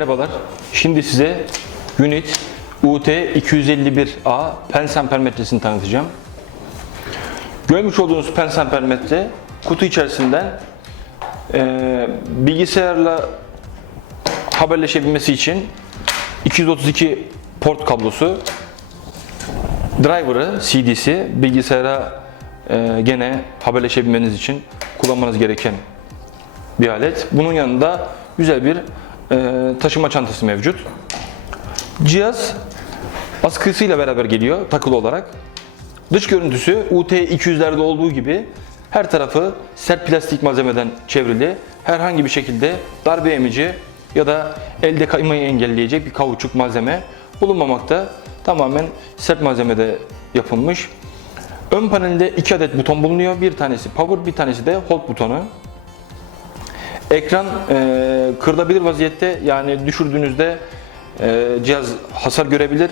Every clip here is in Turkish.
Merhabalar. Şimdi size Unit UT251A pen ampermetresini tanıtacağım. Görmüş olduğunuz pen ampermetre kutu içerisinden eee, bilgisayarla haberleşebilmesi için 232 port kablosu, driver'ı, CD'si bilgisayara eee, gene haberleşebilmeniz için kullanmanız gereken bir alet. Bunun yanında güzel bir e, taşıma çantası mevcut. Cihaz askısıyla beraber geliyor takılı olarak. Dış görüntüsü UT200'lerde olduğu gibi her tarafı sert plastik malzemeden çevrili. Herhangi bir şekilde darbe emici ya da elde kaymayı engelleyecek bir kauçuk malzeme bulunmamakta. Tamamen sert malzemede yapılmış. Ön panelde iki adet buton bulunuyor. Bir tanesi power, bir tanesi de hold butonu. Ekran e, kırılabilir vaziyette yani düşürdüğünüzde e, cihaz hasar görebilir.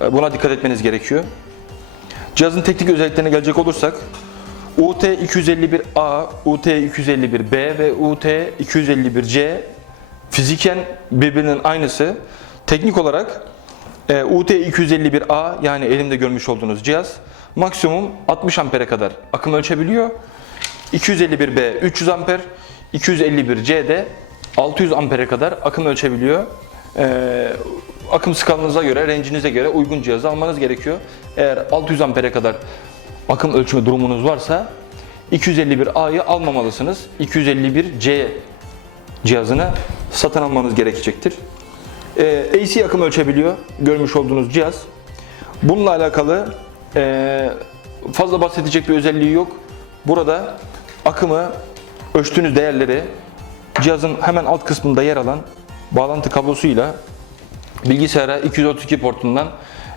E, buna dikkat etmeniz gerekiyor. Cihazın teknik özelliklerine gelecek olursak UT251A, UT251B ve UT251C fiziken birbirinin aynısı. Teknik olarak e, UT251A yani elimde görmüş olduğunuz cihaz maksimum 60 ampere kadar akım ölçebiliyor. 251B 300 amper, 251C de 600 ampere kadar akım ölçebiliyor. Ee, akım skalanıza göre, rencinize göre uygun cihazı almanız gerekiyor. Eğer 600 ampere kadar akım ölçme durumunuz varsa 251A'yı almamalısınız. 251C cihazını satın almanız gerekecektir. Ee, AC akım ölçebiliyor görmüş olduğunuz cihaz. Bununla alakalı e, fazla bahsedecek bir özelliği yok. Burada akımı ölçtüğünüz değerleri cihazın hemen alt kısmında yer alan bağlantı kablosuyla bilgisayara 232 portundan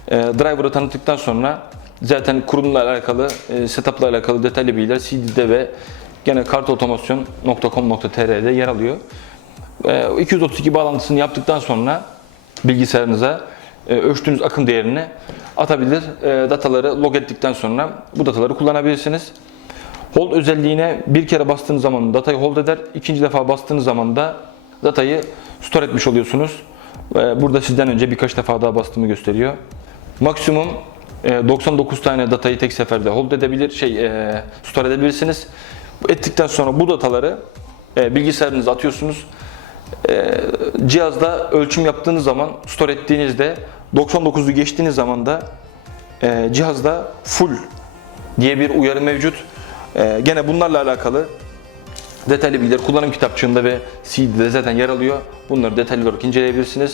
e, driver'ı tanıttıktan sonra zaten kurulumla alakalı, e, setup'la alakalı detaylı bilgiler CD'de ve gene kartautomation.com.tr'de yer alıyor. E, 232 bağlantısını yaptıktan sonra bilgisayarınıza e, ölçtüğünüz akım değerini atabilir. E, dataları log ettikten sonra bu dataları kullanabilirsiniz. Hold özelliğine bir kere bastığınız zaman datayı hold eder. ikinci defa bastığınız zaman da datayı store etmiş oluyorsunuz. E, Burada sizden önce birkaç defa daha bastığımı gösteriyor. Maksimum e, 99 tane datayı tek seferde hold edebilir, şey e, store edebilirsiniz. Ettikten sonra bu dataları e, bilgisayarınıza atıyorsunuz. E, cihazda ölçüm yaptığınız zaman, store ettiğinizde 99'u geçtiğiniz zaman da e, cihazda full diye bir uyarı mevcut. Ee, gene bunlarla alakalı detaylı bilgiler kullanım kitapçığında ve CD'de zaten yer alıyor. Bunları detaylı olarak inceleyebilirsiniz.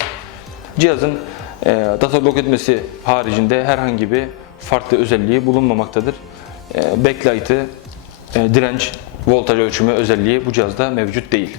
Cihazın e, data log etmesi haricinde herhangi bir farklı özelliği bulunmamaktadır. E, backlight'ı, e, direnç, voltaj ölçümü özelliği bu cihazda mevcut değil.